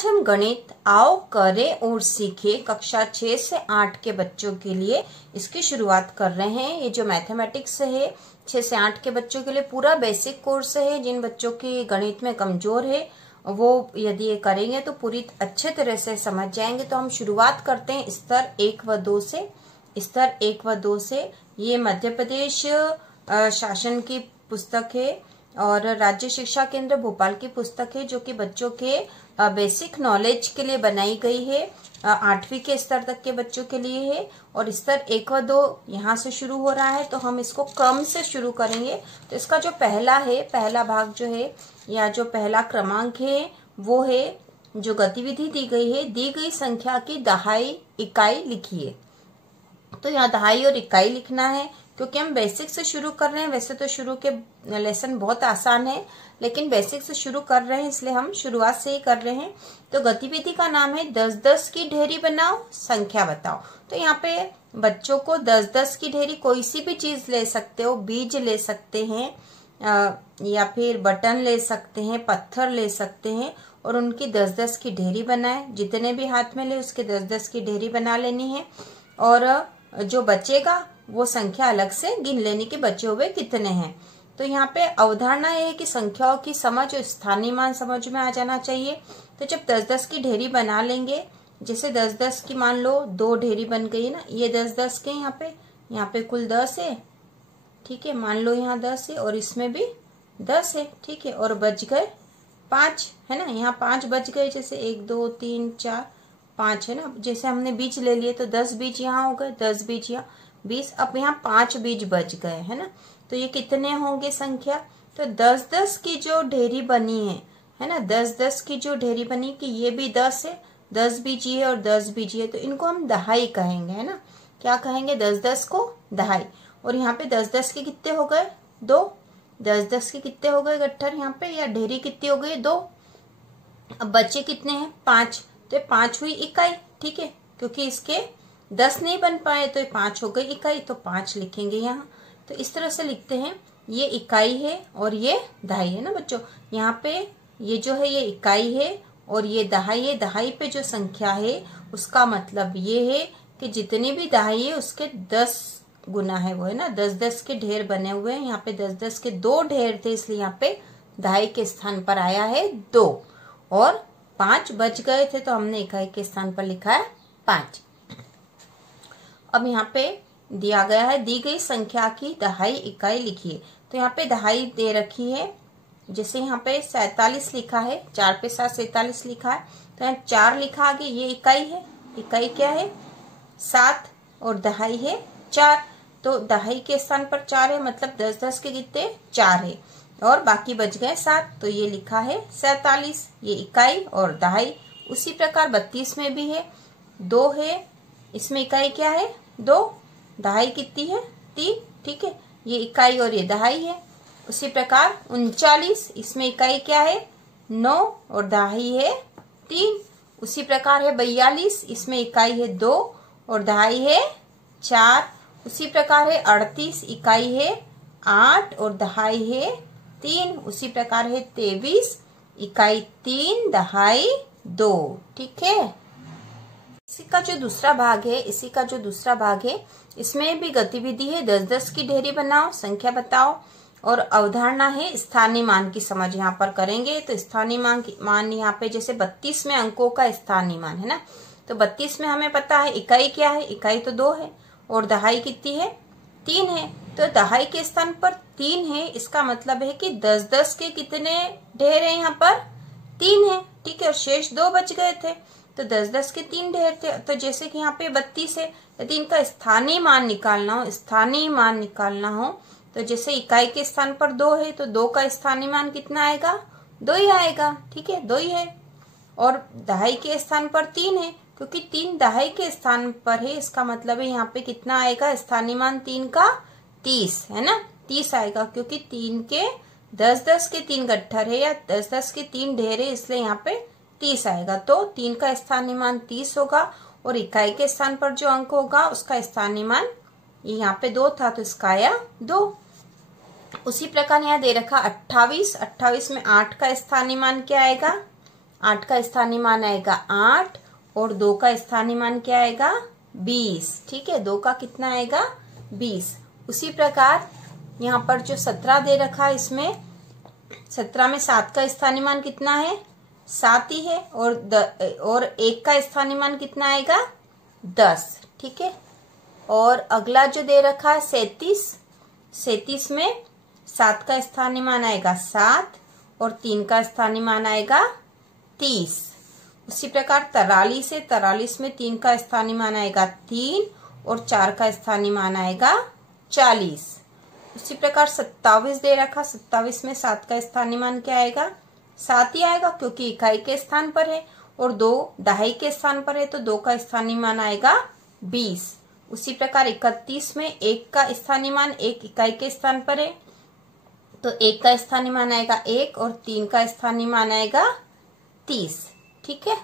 आज हम गणित आओ करें और सीखें कक्षा 6 से 8 के बच्चों के लिए इसकी शुरुआत कर रहे हैं। ये जो मैथमेटिक्स है 6 से 8 के बच्चों के लिए पूरा बेसिक कोर्स है। जिन बच्चों की गणित में कमजोर है वो यदि ये करेंगे तो पूरी अच्छे तरह से समझ जाएंगे। तो हम शुरुआत करते हैं स्तर 1 व 2 से। स्तर 1 व 2 से ये मध्य प्रदेश शासन की पुस्तक है और राज्य शिक्षा केंद्र भोपाल की पुस्तक है, जो कि बच्चों के बेसिक नॉलेज के लिए बनाई गई है। 8वीं के स्तर तक के बच्चों के लिए है और स्तर 1 व 2 यहाँ से शुरू हो रहा है। तो हम इसको क्रम से शुरू करेंगे। तो इसका जो पहला भाग जो है या जो पहला क्रमांक है वो है जो गतिविधि दी गई है, दी गई संख्या की दहाई इकाई लिखिए। तो यहाँ दहाई और इकाई लिखना है क्योंकि हम बेसिक से शुरू कर रहे हैं। वैसे तो शुरू के लेसन बहुत आसान है, लेकिन बेसिक से शुरू कर रहे हैं इसलिए हम शुरुआत से ही कर रहे हैं। तो गतिविधि का नाम है 10-10 की ढेरी बनाओ, संख्या बताओ। तो यहाँ पे बच्चों को 10-10 की ढेरी कोई सी भी चीज ले सकते हो, बीज ले सकते हैं या फिर बटन ले सकते हैं, पत्थर ले सकते हैं और उनकी 10-10 की ढेरी बनाए। जितने भी हाथ में ले उसके 10-10 की ढेरी बना लेनी है और जो बचेगा वो संख्या अलग से गिन लेने के बचे हुए कितने हैं। तो यहाँ पे अवधारणा है कि संख्याओं की समझ और स्थानीय मान समझ में आ जाना चाहिए। तो जब 10-10 की ढेरी बना लेंगे, जैसे 10-10 की मान लो 2 ढेरी बन गई ना, ये 10-10 के यहाँ पे कुल 10 है, ठीक है। मान लो यहाँ 10 है और इसमें भी 10 है, ठीक है। और बच गए 5 है ना, यहाँ 5 बच गए, जैसे 1 2 3 4 5 है ना। जैसे हमने बीज ले लिए तो 10 बीज यहाँ हो गए, 10 बीज यहाँ 20, अब यहाँ 5 बीज बच गए है ना। तो ये कितने होंगे संख्या। तो 10-10 की जो ढेरी बनी है ना, 10-10 की जो ढेरी बनी कि ये भी 10 है, 10 बीज ये और 10 बीज ये, तो इनको हम दहाई कहेंगे है ना। क्या कहेंगे, 10-10 को दहाई। और यहाँ पे 10-10 के कितने हो गए 2, 10-10 के कितने हो गए गट्ठर यहाँ पे, या ढेरी कितनी हो गई 2। अब बच्चे कितने हैं 5, तो 5 हुई इकाई, ठीक है। क्योंकि इसके 10 नहीं बन पाए तो 5 हो गई इकाई, तो 5 लिखेंगे यहाँ। तो इस तरह से लिखते हैं, ये इकाई है और ये दहाई है ना बच्चों। यहाँ पे ये जो है ये इकाई है और ये दहाई है। दहाई पे जो संख्या है उसका मतलब ये है कि जितनी भी दहाई है उसके 10 गुना है वो है ना। 10-10 के ढेर बने हुए हैं। यहाँ पे 10-10 के 2 ढेर थे इसलिए यहाँ पे दहाई के स्थान पर आया है 2 और 5 बच गए थे तो हमने इकाई के स्थान पर लिखा है 5। अब यहाँ पे दिया गया है दी गई संख्या की दहाई इकाई लिखिए। तो यहाँ पे दहाई दे रखी है, जैसे यहाँ पे 47 लिखा है, 4 पे 7 47 लिखा है, तो यहाँ 4 लिखा आगे, ये इकाई है। इकाई क्या है 7 और दहाई है 4। तो दहाई के स्थान पर 4 है, मतलब 10-10 के कितने 4 है और बाकी बच गए 7, तो ये लिखा है 47, ये इकाई और दहाई। उसी प्रकार 32 में भी है 2 है, इसमें इकाई क्या है 2, दहाई कितनी है 3, ठीक है। ये इकाई और ये दहाई है। उसी प्रकार 39, इसमें इकाई क्या है 9 और दहाई है 3। उसी प्रकार है 42, इसमें इकाई है 2 और दहाई है 4। उसी प्रकार है 38, इकाई है 8 और दहाई है 3। उसी प्रकार है 23, इकाई 3 दहाई 2, ठीक है। इसी का जो दूसरा भाग है इसमें भी गतिविधि है 10-10 की ढेरी बनाओ, संख्या बताओ और अवधारणा है स्थानीय मान की समझ यहाँ पर करेंगे। तो स्थानीय मान यहाँ पे जैसे 32 में अंकों का स्थानीय मान है ना। तो 32 में हमें पता है इकाई क्या है, इकाई तो 2 है और दहाई कितनी है 3 है। तो दहाई के स्थान पर 3 है, इसका मतलब है कि 10-10 के कितने ढेर है यहाँ पर 3 है, ठीक है। और शेष 2 बच गए थे, तो 10-10 के 3 ढेर थे। तो जैसे कि यहाँ पे 32 है, यदि इनका स्थानीय मान निकालना हो तो जैसे इकाई के स्थान पर 2 है तो 2 का स्थानीय मान कितना आएगा 2 ही आएगा, ठीक है 2 ही है। और दहाई के स्थान पर 3 है, क्योंकि 3 दहाई के स्थान पर है, इसका मतलब है यहाँ पे कितना आएगा स्थानीय मान 3 का 30 है ना, 30 आएगा। क्योंकि 3 के 10-10 के 3 गट्ठर है या 10-10 के 3 ढेर है, इसलिए यहाँ पे 30 आएगा। तो 3 का स्थानीय मान 30 होगा और इकाई के स्थान पर जो अंक होगा उसका स्थानीय मान यहाँ पे 2 था तो इसका आया 2। उसी प्रकार यहाँ दे रखा 28 में 8 का स्थानीय मान क्या आएगा 8 का स्थानीय मान आएगा 8 और 2 का स्थानीय मान क्या आएगा 20। ठीक है, 2 का कितना आएगा 20। उसी प्रकार यहाँ पर जो 17 दे रखा है, इसमें 17 में 7 का स्थानीय मान कितना है 7 ही है और 1 का स्थानीय मान कितना आएगा 10। ठीक है, और अगला जो दे रखा है 37 में 7 का स्थानीय मान आएगा 7 और 3 का स्थानीय मान आएगा 30। उसी प्रकार 43 में 3 का स्थानीय मान आएगा 3 और 4 का स्थानीय मान आएगा 40। उसी प्रकार 27 दे रखा, 27 में 7 का स्थानीय मान क्या आएगा 7 ही आएगा, क्योंकि इकाई के स्थान पर है और 2 दहाई के स्थान पर है, तो 2 का स्थानीय मान आएगा 20। उसी प्रकार 31 में 1 का स्थानीय मान 1 इकाई के स्थान पर है, तो 1 का स्थानीय मान आएगा 1 और 3 का स्थानीय मान आएगा 30। ठीक है।